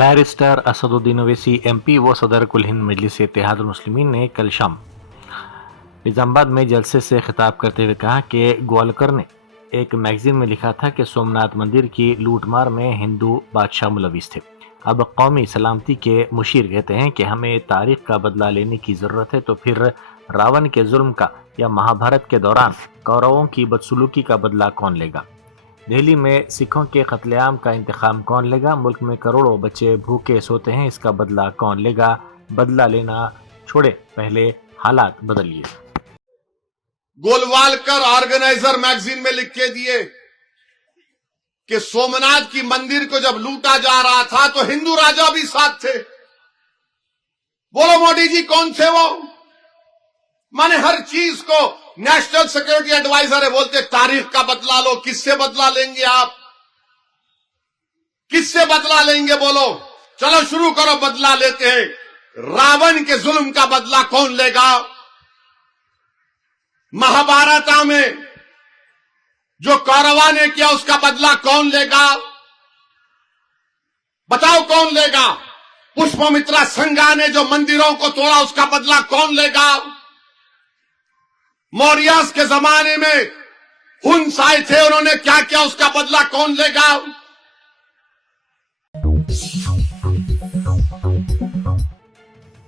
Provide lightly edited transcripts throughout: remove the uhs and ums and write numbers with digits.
Barrister Asaduddin Owaisi MP व सदर कुल हिंद मजलिस इत्तेहादुल मुस्लिमीन ने कल शाम निजामाबाद में जलसे से खिताब करते हुए कहा कि गोवालकर ने एक मैगजीन में लिखा था कि सोमनाथ मंदिर की लूटमार में हिंदू बादशाह मुलविस थे। अब कौमी सलामती के मुशीर कहते हैं कि हमें तारीख का बदला लेने की ज़रूरत है, तो फिर रावण के जुल्म का या महाभारत के दौरान कौरवों की बदसलूकी का बदला कौन लेगा? दिल्ली में सिखों के कत्लेआम का इंतकाम कौन लेगा? मुल्क में करोड़ों बच्चे भूखे सोते हैं, इसका बदला कौन लेगा? बदला लेना छोड़े, पहले हालात बदलिए। गोलवालकर ऑर्गेनाइजर मैगजीन में लिख के दिए कि सोमनाथ की मंदिर को जब लूटा जा रहा था तो हिंदू राजा भी साथ थे। बोलो मोदी जी कौन थे वो? माने हर चीज को नेशनल सिक्योरिटी एडवाइजर है, बोलते तारीख का बदला लो। किससे बदला लेंगे आप? किससे बदला लेंगे बोलो? चलो शुरू करो, बदला लेते हैं। रावण के जुल्म का बदला कौन लेगा? महाभारत में जो कौरवा ने किया उसका बदला कौन लेगा? बताओ कौन लेगा? पुष्पमित्रा संगा ने जो मंदिरों को तोड़ा उसका बदला कौन लेगा? मौर्यस के जमाने में हुन्स आए थे, उन्होंने क्या किया, उसका बदला कौन लेगा?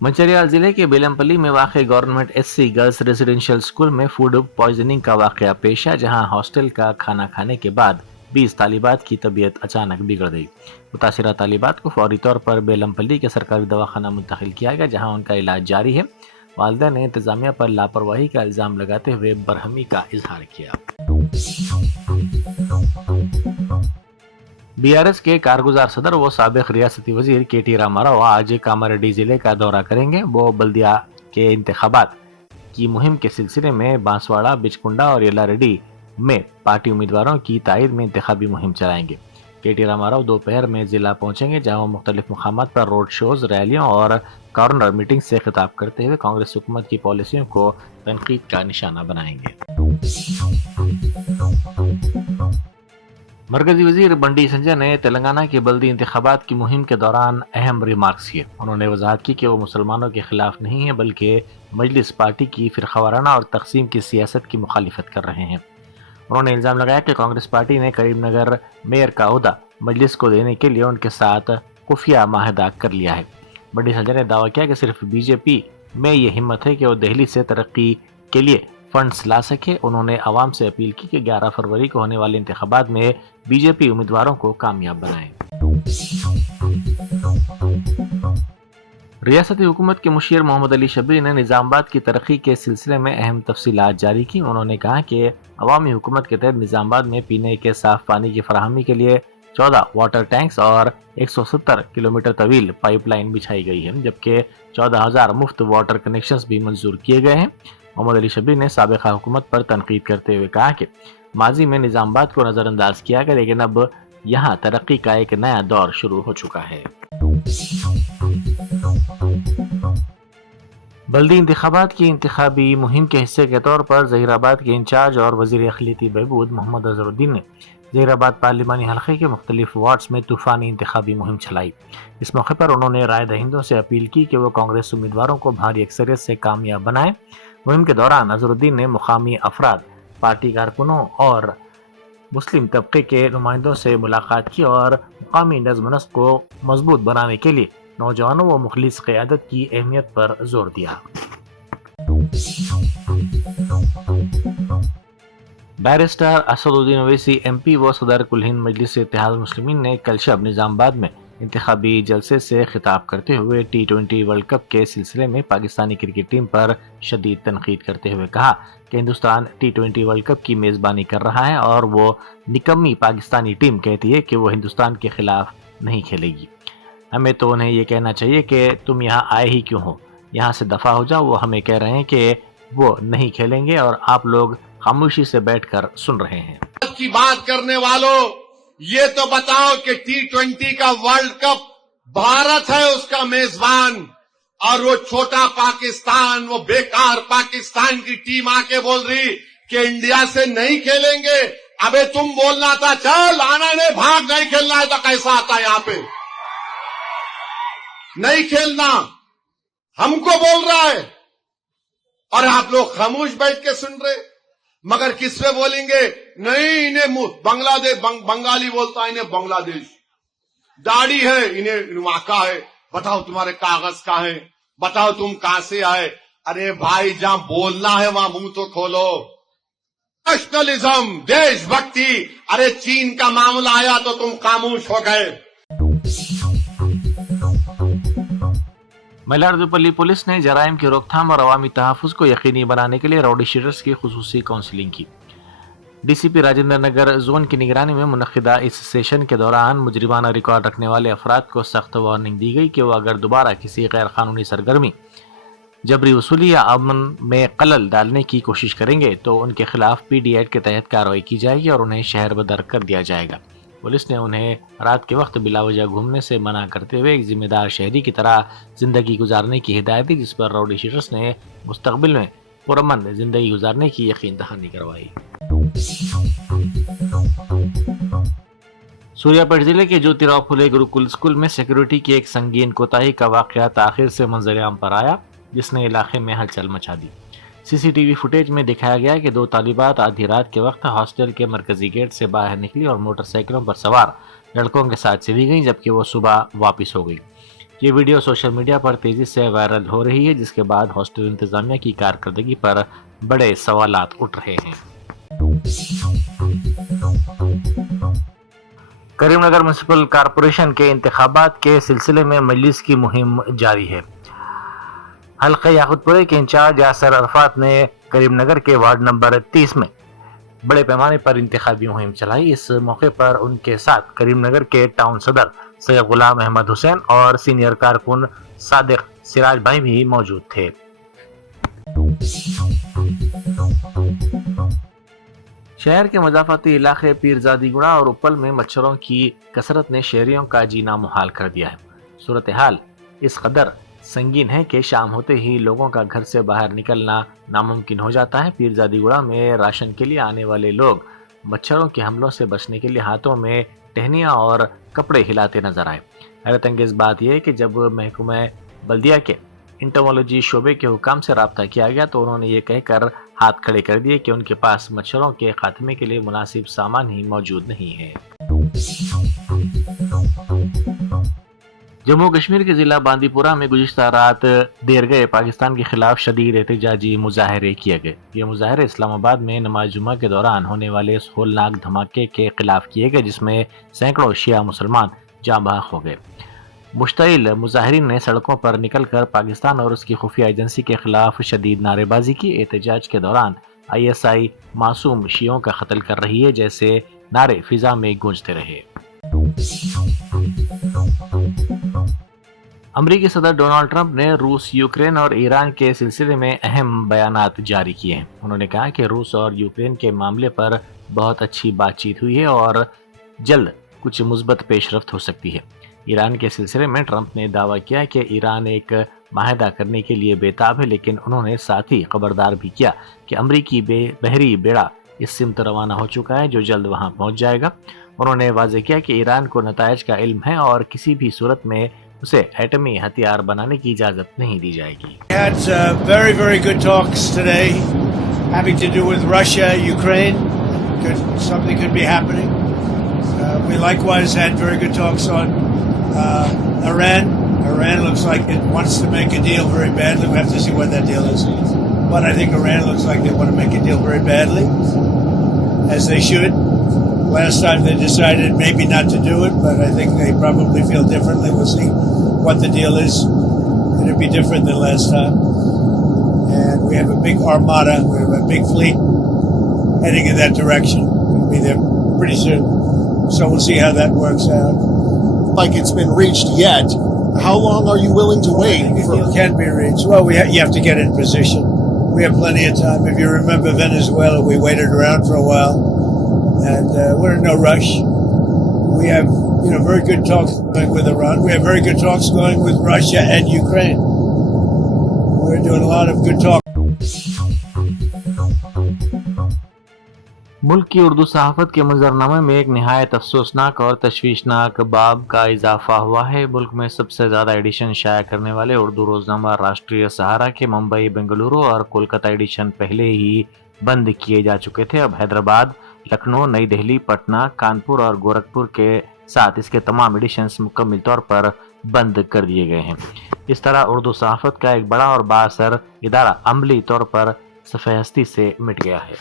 मंचिरियाल जिले के बेलमपल्ली में वाक़ government SC girls residential school में फूड पॉइजनिंग का वाक़या पेश है, जहां हॉस्टल का खाना खाने के बाद 20 तालिबात की तबीयत अचानक बिगड़ गई। मुतासिरा तालिबात को फौरी तौर पर बेलमपल्ली के सरकारी दवाखाना मुंतकिल किया गया, जहां उनका इलाज जारी है। वालिदा ने इंतजामिया पर लापरवाही का इल्जाम लगाते हुए बरहमी का इजहार किया। बीआरएस के कारगुजार सदर व साबिक रियासती वजीर केटी रामाराव आज कामारेड्डी जिले का दौरा करेंगे। वो बल्दिया के इंतखाबात की मुहिम के सिलसिले में बांसवाड़ा, बिचकुंडा और येल्लारेड्डी में पार्टी उम्मीदवारों की तायद में इंतखाबी मुहिम चलाएंगे। केटी रामाराव दोपहर में जिला पहुंचेंगे, जहां वो मुख्तलिफ मुकामात पर रोड शोज, रैलियों और कॉर्नर मीटिंग से खिताब करते हुए कांग्रेस हुकूमत की पॉलिसियों को तनकीद का निशाना बनाएंगे। मरकजी वजीर बंडी संजय ने तेलंगाना के बल्दी इंतखाबात की मुहिम के दौरान अहम रिमार्क्स किए। उन्होंने वजाहत की कि वो मुसलमानों के खिलाफ नहीं है, बल्कि मजलिस पार्टी की फिरकावाराना और तकसीम की सियासत की मुखालिफत कर रहे हैं। उन्होंने इल्ज़ाम लगाया कि कांग्रेस पार्टी ने करीमनगर मेयर का ओहदा मजलिस को देने के लिए उनके साथ खुफिया माहदा कर लिया है। बंडी संजय ने दावा किया कि सिर्फ बीजेपी में ये हिम्मत है कि वो दिल्ली से तरक्की के लिए फंड्स ला सके। उन्होंने आवाम से अपील की कि 11 फरवरी को होने वाले इंतखाबात में बीजेपी उम्मीदवारों को कामयाब बनाए। रियासती हुकूमत के मुशीर मोहम्मद अली शबीर ने निजामाबाद की तरक्की के सिलसिले में अहम तफसीलात जारी की। उन्होंने कहा कि अवामी हुकूमत के तहत निजामाबाद में पीने के साफ पानी की फराहमी के लिए 14 वाटर टैंक्स और 170 किलोमीटर तवील पाइपलाइन बिछाई गई है, जबकि 14,000 मुफ्त वाटर कनेक्शंस भी मंजूर किए गए हैं। मोहम्मद अली शबीर ने साबिका हुकूमत पर तनकीद करते हुए कहा कि माजी में निजामाबाद को नज़रअंदाज किया गया, लेकिन अब यहाँ तरक्की का एक नया दौर शुरू हो चुका है। बल्दी इंतखाबात की इंतखाबी मुहिम के हिस्से के तौर पर ज़हीराबाद के इंचार्ज और वज़ीर अक़लियती बहबूद मोहम्मद अज़हरुद्दीन ने ज़हीराबाद पार्लिमानी हल्के के मुख्तलिफ वार्ड्स में तूफ़ानी इंतखाबी मुहिम चलाई। इस मौके पर उन्होंने राय दहिंदों से अपील की कि वो कांग्रेस उम्मीदवारों को भारी अक्सरियत से कामयाब बनाएं। मुहिम के दौरान अज़हरुद्दीन ने मुकामी अफराद, पार्टी कारकुनों और मुस्लिम तबके के नुमाइंदों से मुलाकात की और मुकामी नज़्म नस्क को मजबूत बनाने के लिए नौजवानों व मुखलिस क़यादत की अहमियत पर जोर दिया। बैरिस्टर असदुद्दीन ओवैसी एमपी व सदर कुल हिंद मजलिस इत्तेहादुल मुस्लिमीन ने कल शब निजामाबाद में इंतखाबी जलसे से खिताब करते हुए T20 वर्ल्ड कप के सिलसिले में पाकिस्तानी क्रिकेट टीम पर शदीद तनकीद करते हुए कहा कि हिंदुस्तान T20 वर्ल्ड कप की मेज़बानी कर रहा है और वो निकम्मी पाकिस्तानी टीम कहती है कि वो हिंदुस्तान के खिलाफ नहीं खेलेगी। हमें तो उन्हें ये कहना चाहिए कि तुम यहाँ आए ही क्यों हो, यहाँ से दफ़ा हो जाओ। वो हमें कह रहे हैं कि वो नहीं खेलेंगे और आप लोग खामोशी से बैठकर सुन रहे हैं। की बात करने वालों, ये तो बताओ कि T20 का वर्ल्ड कप भारत है उसका मेजबान, और वो छोटा पाकिस्तान, वो बेकार पाकिस्तान की टीम आके बोल रही कि इंडिया से नहीं खेलेंगे। अबे तुम बोलना था चल आना नहीं, भाग नहीं खेलना है तो कैसा आता यहाँ पे? नहीं खेलना, हमको बोल रहा है और आप लोग खामोश बैठ के सुन रहे। मगर किस पे बोलेंगे? नहीं, इन्हें बांग्लादेश बंगाली बोलता है, इन्हें बांग्लादेश। दाढ़ी है, इन्हें वहां का है। बताओ तुम्हारे कागज का है, बताओ तुम कहां से आए। अरे भाई, जहां बोलना है वहां मुंह तो खोलो। नेशनलिज्म, देशभक्ति, अरे चीन का मामला आया तो तुम खामोश हो गए। मलारदुपल्ली पुलिस ने जराइम की रोकथाम और अवामी तहफ़्फ़ुज़ को यकीनी बनाने के लिए राउडी शीटर्स की खुसूसी काउंसलिंग की। डीसीपी राजेंद्र नगर जोन की निगरानी में मुनक़िदा इस सेशन के दौरान मुजरिमाना रिकॉर्ड रखने वाले अफराद को सख्त वार्निंग दी गई कि वो अगर दोबारा किसी गैर कानूनी सरगर्मी, जबरी वसूली या अमन में खलल डालने की कोशिश करेंगे तो उनके खिलाफ PD एक्ट के तहत कार्रवाई की जाएगी और उन्हें शहर बदर कर दिया जाएगा। पुलिस ने उन्हें रात के वक्त बिलावजह घूमने से मना करते हुए एक जिम्मेदार शहरी की तरह जिंदगी गुजारने की हिदायत दी, जिस पर राउडी शीटर्स ने मुस्तकबिल में पुरअमन जिंदगी गुजारने की यकीन दहानी करवाई। सूर्यापेट जिले के ज्योतिराव फुले गुरुकुल स्कूल में सिक्योरिटी की एक संगीन कोताही का वाकया ताखिर से मंजर-ए-आम पर आया, जिसने इलाके में हलचल मचा दी। CCTV फुटेज में दिखाया गया कि दो तालिबात आधी रात के वक्त हॉस्टल के मरकजी गेट से बाहर निकली और मोटरसाइकिलों पर सवार लड़कों के साथ चली गईं, जबकि वो सुबह वापस हो गई। ये वीडियो सोशल मीडिया पर तेजी से वायरल हो रही है, जिसके बाद हॉस्टल इंतजामिया की कारकर्दगी पर बड़े सवालात उठ रहे हैं। करीमनगर म्युनिसिपल कॉरपोरेशन के इंतखाबात के सिलसिले में मजलिस की मुहिम जारी है। हल्का याकुतपुरे के इंचार्ज यासर अरफात ने करीमनगर के वार्ड नंबर 30 में बड़े पैमाने पर इंतखाबी मुहिम चलाई। इस मौके पर उनके साथ करीमनगर के टाउन सदर सैयद गुलाम अहमद हुसैन और सीनियर कारकुन सादिक सिराज भाई भी मौजूद थे। शहर के मजाफती इलाके पीरजादीगुड़ा और उपल में मच्छरों की कसरत ने शहरियों का जीना मुहाल कर दिया है। सूरत हाल इस कदर संगीन है कि शाम होते ही लोगों का घर से बाहर निकलना नामुमकिन हो जाता है। पीरजादीगुड़ा में राशन के लिए आने वाले लोग मच्छरों के हमलों से बचने के लिए हाथों में टहनियाँ और कपड़े हिलाते नजर आए। हैरत अंगेज बात यह है कि जब महकमा बल्दिया के इंटोमोलॉजी शोबे के हुकाम से रब्ता किया गया तो उन्होंने ये कहकर हाथ खड़े कर दिए कि उनके पास मच्छरों के खात्मे के लिए मुनासिब सामान ही मौजूद नहीं है। जम्मू कश्मीर के जिला बांदीपुरा में गुज़िश्ता रात देर गए पाकिस्तान के खिलाफ शदीद एहतजाजी मुजाहरे किए गए। ये मुजाहरे इस्लामाबाद में नमाज जुमा के दौरान होने वाले इस होलनाक धमाके के खिलाफ किए गए, जिसमें सैकड़ों शिया मुसलमान जाँ बहक हो गए। मुश्तइल मुजाहिरीन ने सड़कों पर निकलकर पाकिस्तान और उसकी खुफिया एजेंसी के खिलाफ शदीद नारेबाजी की। एहतजाज के दौरान ISI मासूम शियों का कत्ल कर रही है जैसे नारे फिजा में गूंजते रहे। अमरीकी सदर डोनाल्ड ट्रंप ने रूस, यूक्रेन और ईरान के सिलसिले में अहम बयानात जारी किए हैं। उन्होंने कहा कि रूस और यूक्रेन के मामले पर बहुत अच्छी बातचीत हुई है और जल्द कुछ मुस्बत पेशरफ्त हो सकती है। ईरान के सिलसिले में ट्रंप ने दावा किया कि ईरान एक माहिदा करने के लिए बेताब है, लेकिन उन्होंने साथ ही खबरदार भी किया कि अमरीकी बहरी बेड़ा इस सिमत रवाना हो चुका है जो जल्द वहां पहुंच जाएगा। उन्होंने वाज़ेह किया कि ईरान को नताइज का इल्म है और किसी भी सूरत में उसे एटमी हथियार बनाने की इजाजत नहीं दी जाएगी। Very, very good talks today, having to do with Russia, Ukraine. Something could be happening. We likewise had very good talks on Iran. Iran looks like it wants to make a deal very badly. We have to see what that deal is. But I think Iran looks like they want to make a deal very badly, as they should. Last time they decided maybe not to do it, but I think they probably feel differently. We'll see what the deal is. It'll be different than last time. And we have a big armada, we have a big fleet heading in that direction. We'll be there pretty soon. So we'll see how that works out. Like it's been reached yet. How long are you willing to wait? The deal can be reached. Well, you have to get in position. We have plenty of time. If you remember Venezuela, we waited around for a while. And we're in no rush. We have, very good talks going with Iran. We have very good talks going with Russia and Ukraine. We're doing a lot of good talk. मुल्क की उर्दू सहाफत के मंजरनामे में एक नहायत अफसोसनाक और तशवीशनाक बाब का इजाफा हुआ है। मुल्क में सबसे ज़्यादा एडिशन शाया करने वाले उर्दू रोज़नामा राष्ट्रीय सहारा के मुंबई, बेंगलुरु और कोलकाता एडिशन पहले ही बंद किए जा चुके थे। अब हैदराबाद, लखनऊ, नई दिल्ली, पटना, कानपुर और गोरखपुर के साथ इसके तमाम एडिशंस मुकम्मल तौर पर बंद कर दिए गए हैं। इस तरह उर्दू सहाफत का एक बड़ा और बाअसर इदारा अमली तौर पर सफ़े हस्ती से मिट गया है।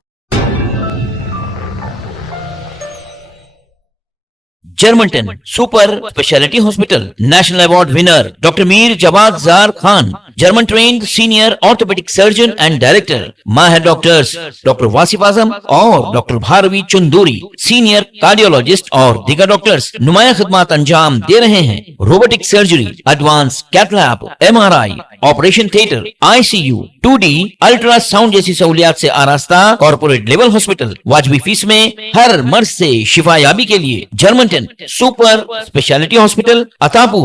Germantown Super Speciality Hospital National Award winner Dr. Mir Jawad Zar Khan, German trained senior orthopedic surgeon and director, Mahir doctors Dr. Wasif Azam और Dr. Bharvi Chunduri, senior cardiologist और दीगर डॉक्टर्स नुमाया खिदमत अंजाम दे रहे हैं। Robotic surgery, advance cath lab, MRI, operation theatre, ICU, 2D ultrasound जैसी सहूलियात से आरास्ता कॉर्पोरेट लेवल हॉस्पिटल, वाजबी फीस में हर मर्ज से शिफायाबी के लिए Germanten super speciality hospital, Attapur.